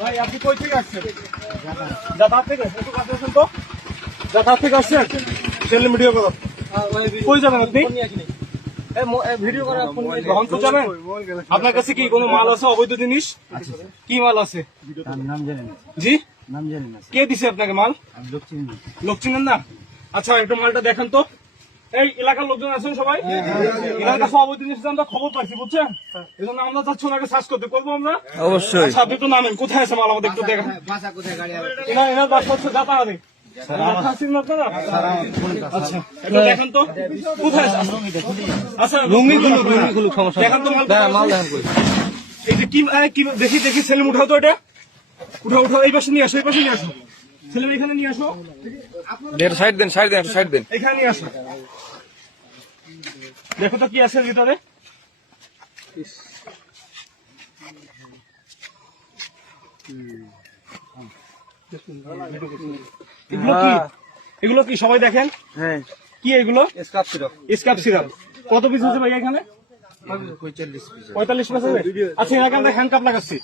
ভাই আপনি কই থেকে আসছেন? যাতায়াত থেকে? একটু কাছে আসেন তো। যাতায়াত থেকে আসছেন? সেলফি ভিডিও করো। কই যাবেন আপনি? ভিডিও করা গ্রহণ করতে যাবেন? আপনার কাছে কি কোনো মাল আছে, অবৈধ জিনিস? কি মাল আছে? নাম জানি না। জি, নাম জানি না। কে দিছে আপনাকে মাল? লোক চিনি না। লোক চিনেন না? আচ্ছা, একটু মালটা দেখেন তো। এই এলাকার লোকজন আছেন সবাই? এলাকার কাছে অবৈধ জিনিস আমরা খবর পাইছি, বুঝছেন? এই জন্য আমরা চাচ্ছি ওনাকে সার্চ করতে। করবো আমরা অবশ্যই। আচ্ছা, আপনি একটু নামেন, কোথায় আছে মাল আমাদের একটু দেখেন। এনার বাসা হচ্ছে যাতায়াতে। আচ্ছা, একটু দেখেন তো কোথায় আছে। আচ্ছা, লুঙ্গিগুলো দেখেন তো, মাল দেখেন। এই যে কি দেখি দেখি, সেলিম উঠাও তো, এটা উঠাও। এই পাশে নিয়ে আসো, এই পাশে নিয়ে আসো। সেলিম এখানে নিয়ে আসো। সাইড দেন, সাইড দেন। এখানে নিয়ে আসো। দেখো তো কি আছে ভিতরে। এগুলো কি সবাই দেখেন? হ্যাঁ। কি এগুলো? স্কাপ সিরাপ। কত পিস আছে ভাই এখানে? 45 পিস আছে। আচ্ছা, এখানে হ্যান্ডকাপ লাগাচ্ছি।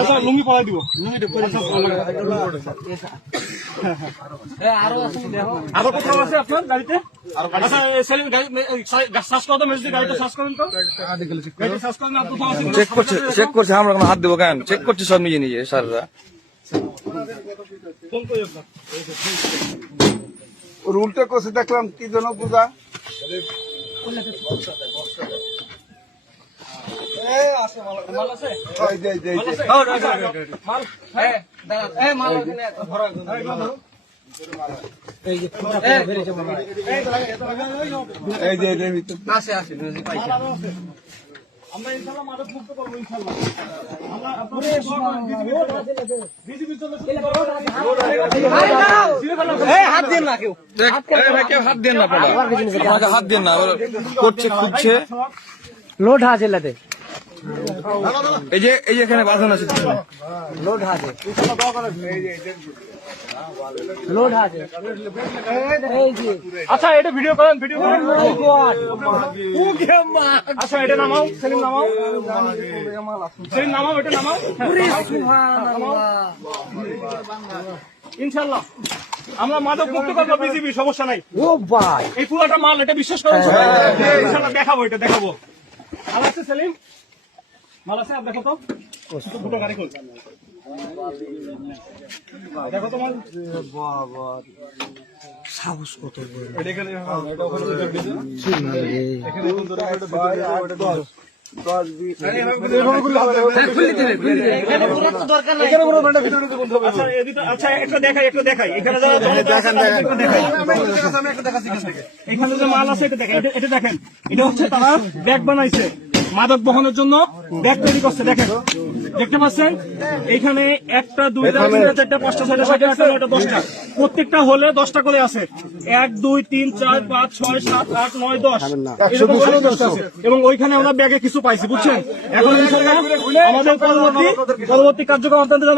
আচ্ছা, লুঙ্গি পরাই দিব। আরো কোথাও আছে আপনার গাড়িতে? আচ্ছা, সেলিম গাড়ি সার্চ করো তো, মেসেজ গাড়িটা সার্চ করেন তো। গাড়িটা সার্চ করেন না, কোথাও আছে? চেক করছে, আমরা হাত দেবো কেন? চেক করছে সব নিজে নিজে স্যাররা। ফোন করি আপনার। রুলটা কষে দেখলাম কি যেন পূজা আমরা ইনশাআল্লাহ মাদক মুক্ত করবো, ইনশাআল্লাহ। হাত দেন না কেউ, হাত দেন না, হাত দেন না। করছে, খুঁজছে। লোড আছে লাতে। এই যে এখানে বাঁধানো আছে। লোড আছে। লোড আছে। আচ্ছা, এটা ভিডিও করেন, ভিডিও করেন। আচ্ছা, এটা নামাও, সেলিম নামাও, সেলিম নামাও, এটা নামাও। ইনশাআল্লাহ আমরা মাদক মুক্ত করবো, বিজিবি, সমস্যা নাই। ও ভাই, এই পুরোটা মাল, এটা বিশ্বাস করেন। ইনশাআল্লাহ দেখাবো, এটা দেখাবো। মাল আছে সেলিম? মাল আছে? আর দেখো তো, দুটো গাড়ি খোল, দেখো তো মাল। সাহস কত বড়। এখানে আচ্ছা, একটা দেখাই। এখানে যে মাল আছে এটা দেখেন, এটা দেখেন। এটা হচ্ছে তারা ব্যাগ বানাইছে, মাদক বহনের জন্য ব্যাগ তৈরি করছে। দেখেন, দেখতে পাচ্ছেন? এখানে 1, 2, 3, 4, 5, 6, 7, 8, 9, 10টা, প্রত্যেকটা হলে 10টা করে আছে। 1, 2, 3, 4, 5, 6, 7, 8, 9, 10 এরকম করে 10টা আছে। এবং ওইখানে আমরা ব্যাগে কিছু পাইছি, বুঝছেন? এখন ইনশাআল্লাহ আমাদের পরবর্তী কার্যক্রম আপনাদের